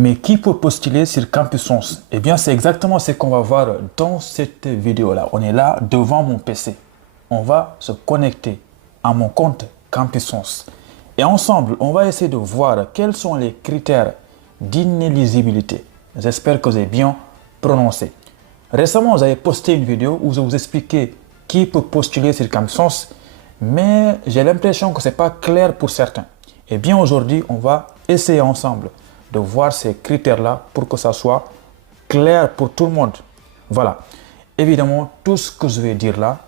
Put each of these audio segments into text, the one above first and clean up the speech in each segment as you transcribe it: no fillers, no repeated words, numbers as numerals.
Mais qui peut postuler sur Campus France? Eh bien, c'est exactement ce qu'on va voir dans cette vidéo-là. On est là devant mon PC. On va se connecter à mon compte Campus France. Et ensemble, on va essayer de voir quels sont les critères d'inéligibilité. J'espère que vous avez bien prononcé. Récemment, vous avez posté une vidéo où je vous expliquais qui peut postuler sur Campus France, mais j'ai l'impression que ce n'est pas clair pour certains. Eh bien, aujourd'hui, on va essayer ensemble de voir ces critères-là pour que ça soit clair pour tout le monde. Voilà. Évidemment, tout ce que je vais dire là,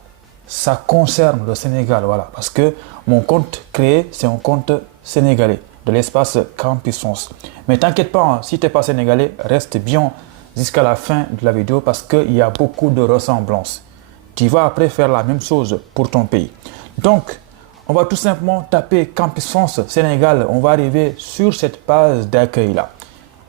ça concerne le Sénégal. Voilà. Parce que mon compte créé, c'est un compte sénégalais de l'espace Campus France. Mais t'inquiète pas, hein, si tu n'es pas sénégalais, reste bien jusqu'à la fin de la vidéo parce qu'il y a beaucoup de ressemblances. Tu vas après faire la même chose pour ton pays. Donc, on va tout simplement taper Campus France Sénégal. On va arriver sur cette page d'accueil là.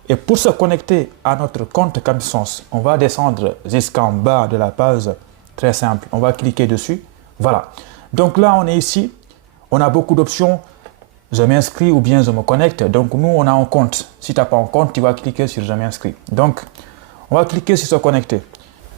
Et pour se connecter à notre compte Campus France, on va descendre jusqu'en bas de la page. Très simple. On va cliquer dessus. Voilà. Donc là, on est ici. On a beaucoup d'options. Je m'inscris ou bien je me connecte. Donc nous, on a un compte. Si tu n'as pas un compte, tu vas cliquer sur je m'inscris. Donc, on va cliquer sur se connecter.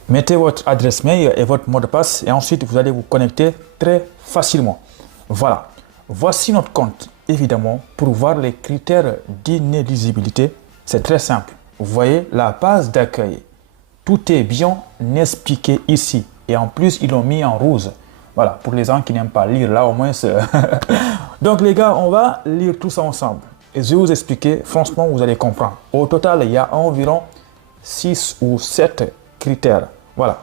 Mettez votre adresse mail et votre mot de passe et ensuite vous allez vous connecter très facilement. Voilà, voici notre compte. Évidemment, pour voir les critères d'inéligibilité, c'est très simple. Vous voyez la page d'accueil. Tout est bien expliqué ici. Et en plus, ils l'ont mis en rouge. Voilà, pour les gens qui n'aiment pas lire, là au moins c'est... Donc les gars, on va lire tout ça ensemble. Et je vais vous expliquer, franchement, vous allez comprendre. Au total, il y a environ 6 ou 7 critères. Voilà.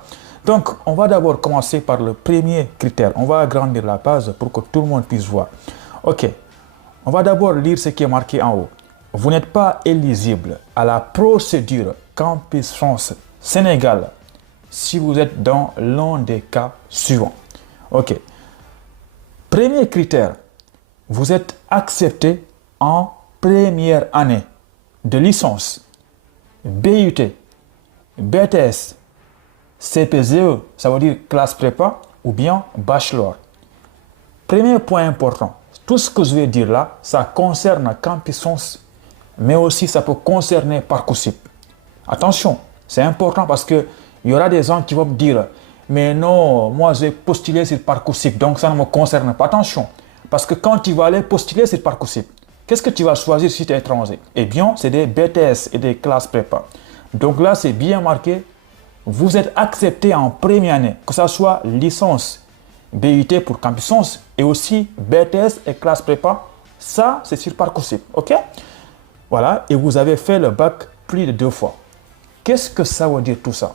Donc, on va d'abord commencer par le premier critère. On va agrandir la page pour que tout le monde puisse voir. OK. On va d'abord lire ce qui est marqué en haut. Vous n'êtes pas éligible à la procédure Campus France Sénégal si vous êtes dans l'un des cas suivants. OK. Premier critère. Vous êtes accepté en première année de licence BUT, BTS, CPZE, ça veut dire classe prépa ou bien bachelor. Premier point important, tout ce que je vais dire là, ça concerne Campus France, mais aussi ça peut concerner Parcoursup. Attention, c'est important parce qu'il y aura des gens qui vont me dire mais non, moi j'ai postulé sur Parcoursup, donc ça ne me concerne pas. Attention, parce que quand tu vas aller postuler sur Parcoursup, qu'est-ce que tu vas choisir si tu es étranger? Eh bien, c'est des BTS et des classes prépa. Donc là, c'est bien marqué. Vous êtes accepté en première année, que ce soit licence BUT pour Campus France et aussi BTS et classe prépa. Ça, c'est sur Parcoursup. OK? Voilà. Et vous avez fait le bac plus de 2 fois. Qu'est-ce que ça veut dire tout ça?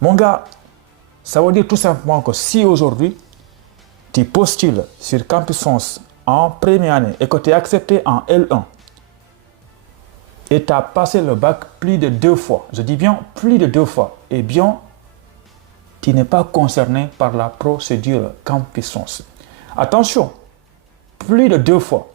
Mon gars, ça veut dire tout simplement que si aujourd'hui, tu postules sur Campus France en première année et que tu es accepté en L1 et tu as passé le bac plus de 2 fois, je dis bien plus de 2 fois, eh bien, tu n'es pas concerné par la procédure Campus France. Attention, plus de 2 fois,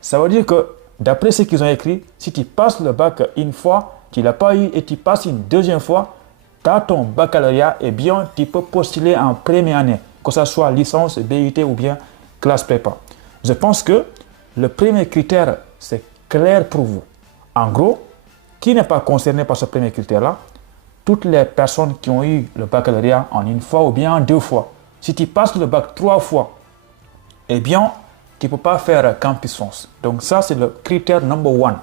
ça veut dire que d'après ce qu'ils ont écrit, si tu passes le bac une fois, tu ne l'as pas eu et tu passes une deuxième fois, tu as ton baccalauréat, eh bien, tu peux postuler en première année, que ce soit licence, BUT ou bien classe prépa. Je pense que le premier critère, c'est clair pour vous. En gros, qui n'est pas concerné par ce premier critère-là? Toutes les personnes qui ont eu le baccalauréat en une fois ou bien en 2 fois. Si tu passes le bac 3 fois, eh bien, tu ne peux pas faire Campus France. Donc ça, c'est le critère number 1.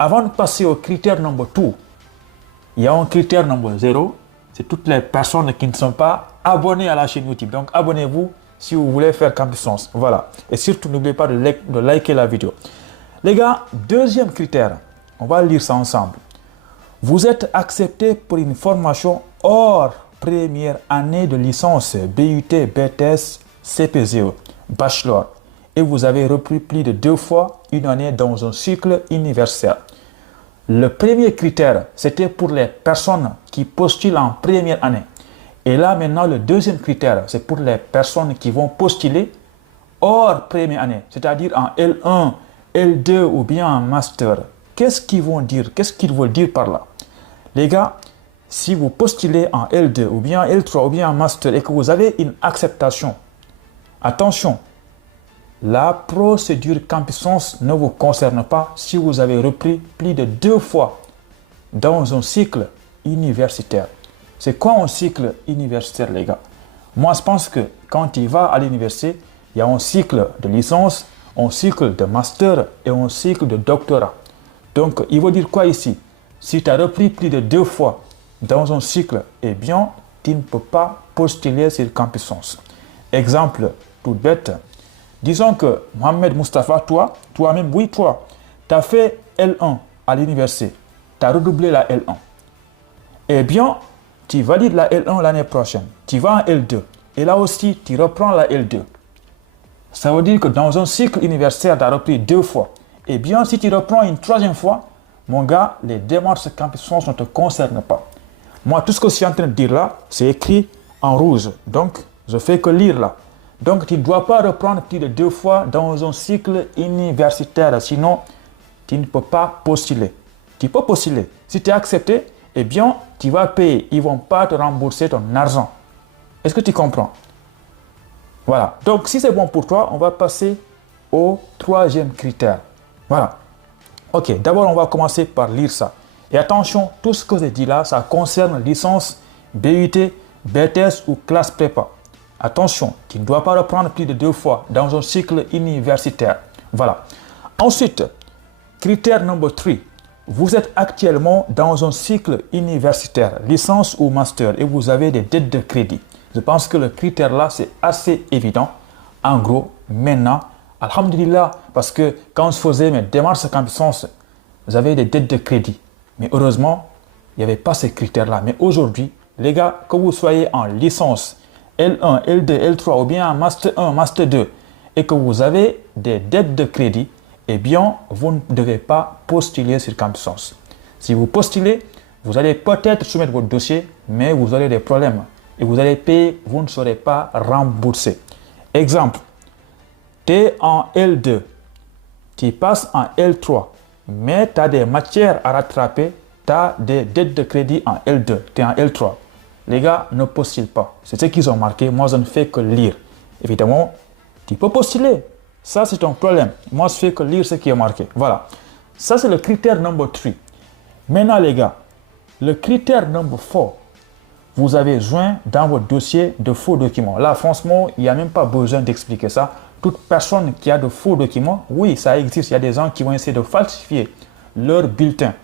Avant de passer au critère number 2, il y a un critère number 0. C'est toutes les personnes qui ne sont pas abonnées à la chaîne YouTube. Donc, abonnez-vous si vous voulez faire Campus France. Voilà. Et surtout, n'oubliez pas de liker la vidéo. Les gars, deuxième critère. On va lire ça ensemble. Vous êtes accepté pour une formation hors première année de licence BUT, BTS, CPZE, bachelor. Et vous avez repris plus de 2 fois une année dans un cycle universitaire. Le premier critère, c'était pour les personnes qui postulent en première année. Et là, maintenant, le deuxième critère, c'est pour les personnes qui vont postuler hors première année, c'est-à-dire en L1, L2 ou bien en master. Qu'est-ce qu'ils vont dire? Qu'est-ce qu'ils veulent dire par là? Les gars, si vous postulez en L2 ou bien en L3 ou bien en master et que vous avez une acceptation, attention, La procédure Campussens ne vous concerne pas si vous avez repris plus de 2 fois dans un cycle universitaire. C'est quoi un cycle universitaire, les gars? Moi, je pense que quand tu vas à l'université, il y a un cycle de licence, un cycle de master et un cycle de doctorat. Donc, il veut dire quoi ici? Si tu as repris plus de 2 fois dans un cycle, eh bien, tu ne peux pas postuler sur Campussens. Exemple tout bête. Disons que Mohamed Moustapha, toi-même, oui, toi, tu as fait L1 à l'université. Tu as redoublé la L1. Eh bien, tu valides la L1 l'année prochaine. Tu vas en L2. Et là aussi, tu reprends la L2. Ça veut dire que dans un cycle universitaire, tu as repris 2 fois. Eh bien, si tu reprends une 3e fois, mon gars, les démarches Campussens ne te concernent pas. Moi, tout ce que je suis en train de dire là, c'est écrit en rouge. Donc, je fais que lire là. Donc, tu ne dois pas reprendre plus de 2 fois dans un cycle universitaire. Sinon, tu ne peux pas postuler. Tu peux postuler. Si tu es accepté, eh bien, tu vas payer. Ils ne vont pas te rembourser ton argent. Est-ce que tu comprends? Voilà. Donc, si c'est bon pour toi, on va passer au 3e critère. Voilà. Ok, d'abord, on va commencer par lire ça. Et attention, tout ce que j'ai dit là, ça concerne licence, BUT, BTS ou classe prépa. Attention, tu ne dois pas reprendre plus de 2 fois dans un cycle universitaire. Voilà. Ensuite, critère numéro 3. Vous êtes actuellement dans un cycle universitaire, licence ou master, et vous avez des dettes de crédit. Je pense que le critère là, c'est assez évident. En gros, maintenant, alhamdulillah, parce que quand je faisais mes démarches à Campussens, j'avais des dettes de crédit. Mais heureusement, il n'y avait pas ces critères-là. Mais aujourd'hui, les gars, que vous soyez en licence, L1, L2, L3 ou bien en Master 1, Master 2 et que vous avez des dettes de crédit, eh bien, vous ne devez pas postuler sur Campussens. Si vous postulez, vous allez peut-être soumettre votre dossier, mais vous aurez des problèmes. Et vous allez payer, vous ne serez pas remboursé. Exemple, tu es en L2, tu passes en L3, mais tu as des matières à rattraper, tu as des dettes de crédit en L2, tu es en L3. Les gars, ne postulent pas. C'est ce qu'ils ont marqué. Moi, je ne fais que lire. Évidemment, tu peux postuler. Ça, c'est ton problème. Moi, je fais que lire ce qui est marqué. Voilà. Ça, c'est le critère numéro 3. Maintenant, les gars, le critère numéro 4, vous avez joint dans votre dossier de faux documents. Là, franchement, il n'y a même pas besoin d'expliquer ça. Toute personne qui a de faux documents, oui, ça existe. Il y a des gens qui vont essayer de falsifier leur bulletin.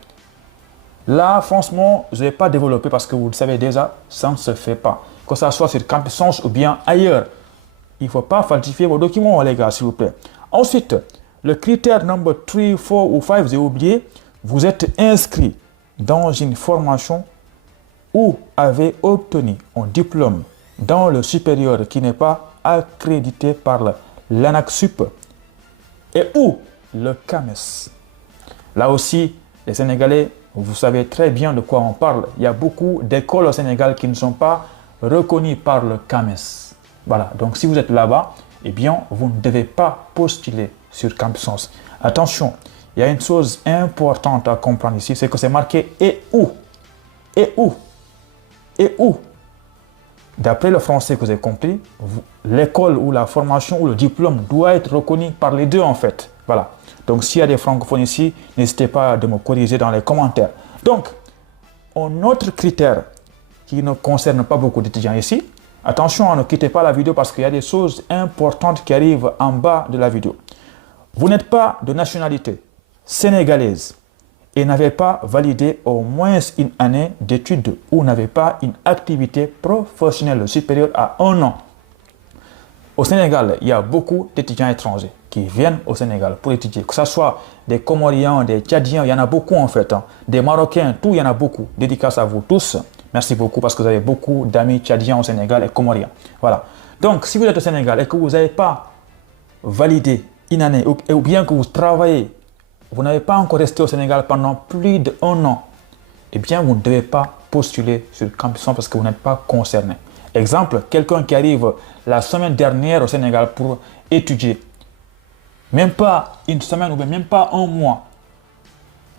Là, franchement, je ne vais pas développer parce que vous le savez déjà, ça ne se fait pas. Que ce soit sur Campussens ou bien ailleurs. Il ne faut pas falsifier vos documents, les gars, s'il vous plaît. Ensuite, le critère numéro 3, 4 ou 5, j'ai oublié, vous êtes inscrit dans une formation ou avez obtenu un diplôme dans le supérieur qui n'est pas accrédité par l'ANAQ-Sup et ou le CAMES. Là aussi, les Sénégalais, vous savez très bien de quoi on parle. Il y a beaucoup d'écoles au Sénégal qui ne sont pas reconnues par le CAMES. Voilà, donc si vous êtes là-bas, eh bien, vous ne devez pas postuler sur Campussens. Attention, il y a une chose importante à comprendre ici, c'est que c'est marqué « et où ». Et où. Et où. D'après le français que j'ai compris, l'école ou la formation ou le diplôme doit être reconnu par les deux en fait. Voilà. Donc s'il y a des francophones ici, n'hésitez pas à me corriger dans les commentaires. Donc, un autre critère qui ne concerne pas beaucoup d'étudiants ici, attention, ne quittez pas la vidéo parce qu'il y a des choses importantes qui arrivent en bas de la vidéo. Vous n'êtes pas de nationalité sénégalaise et n'avez pas validé au moins une année d'études ou n'avez pas une activité professionnelle supérieure à 1 an. Au Sénégal, il y a beaucoup d'étudiants étrangers qui viennent au Sénégal pour étudier. Que ce soit des Comoriens, des Tchadiens, il y en a beaucoup en fait. Des Marocains, tout, il y en a beaucoup. Dédicace à vous tous. Merci beaucoup parce que vous avez beaucoup d'amis Tchadiens au Sénégal et Comoriens. Voilà. Donc, si vous êtes au Sénégal et que vous n'avez pas validé une année ou bien que vous travaillez, vous n'avez pas encore resté au Sénégal pendant plus d'1 an, eh bien, vous ne devez pas postuler sur Campussens parce que vous n'êtes pas concerné. Exemple, quelqu'un qui arrive la semaine dernière au Sénégal pour étudier, même pas une semaine ou même pas 1 mois,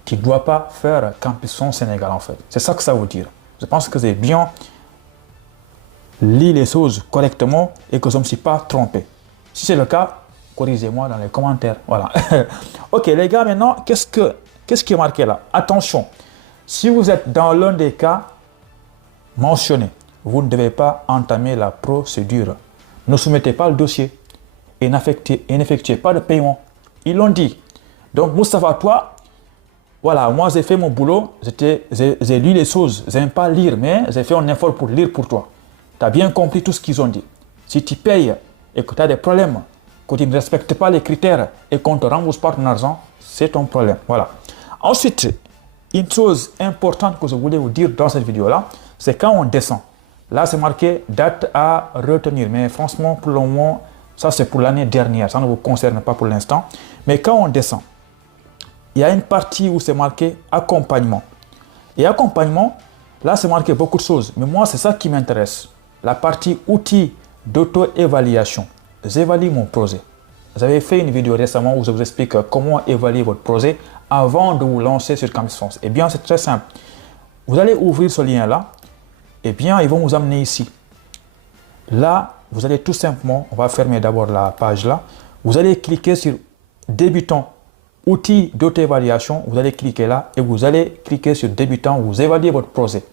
tu ne dois pas faire Campussens Sénégal en fait. C'est ça que ça veut dire. Je pense que c'est bien lire les choses correctement et que je ne me suis pas trompé. Si c'est le cas, corrigez-moi dans les commentaires. Voilà. Ok, les gars, maintenant, qu'est-ce qui est marqué là? Attention, si vous êtes dans l'un des cas mentionnés, vous ne devez pas entamer la procédure. Ne soumettez pas le dossier et n'effectuez pas de paiement. Ils l'ont dit. Donc, Moustapha, toi, voilà, moi j'ai fait mon boulot, j'ai lu les choses. Je n'aime pas lire, mais j'ai fait un effort pour lire pour toi. Tu as bien compris tout ce qu'ils ont dit. Si tu payes et que tu as des problèmes, que tu ne respectes pas les critères et qu'on ne te rembourse pas ton argent, c'est ton problème. Voilà. Ensuite, une chose importante que je voulais vous dire dans cette vidéo-là, c'est quand on descend. Là, c'est marqué date à retenir. Mais franchement, pour le moment, ça c'est pour l'année dernière. Ça ne vous concerne pas pour l'instant. Mais quand on descend, il y a une partie où c'est marqué accompagnement. Et accompagnement, là, c'est marqué beaucoup de choses. Mais moi, c'est ça qui m'intéresse. La partie outils d'auto-évaluation. J'évalue mon projet. J'avais fait une vidéo récemment où je vous explique comment évaluer votre projet avant de vous lancer sur Campus France. Eh bien, c'est très simple. Vous allez ouvrir ce lien-là. Eh bien, ils vont vous amener ici. Là, vous allez tout simplement, on va fermer d'abord la page là. Vous allez cliquer sur débutant, outils d'auto-évaluation. Vous allez cliquer là et vous allez cliquer sur débutant. Vous évaluez votre projet.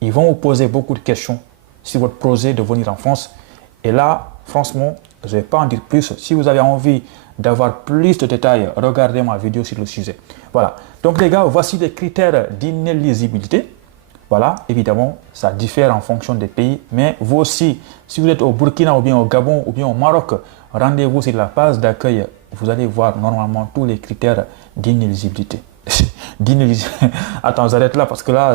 Ils vont vous poser beaucoup de questions sur votre projet de venir en France. Et là, franchement, je ne vais pas en dire plus. Si vous avez envie d'avoir plus de détails, regardez ma vidéo sur le sujet. Voilà. Donc les gars, voici les critères d'inéligibilité. Voilà, évidemment, ça diffère en fonction des pays. Mais vous aussi, si vous êtes au Burkina ou bien au Gabon ou bien au Maroc, rendez-vous sur la page d'accueil. Vous allez voir normalement tous les critères d'inéligibilité. Attends, j'arrête là parce que là,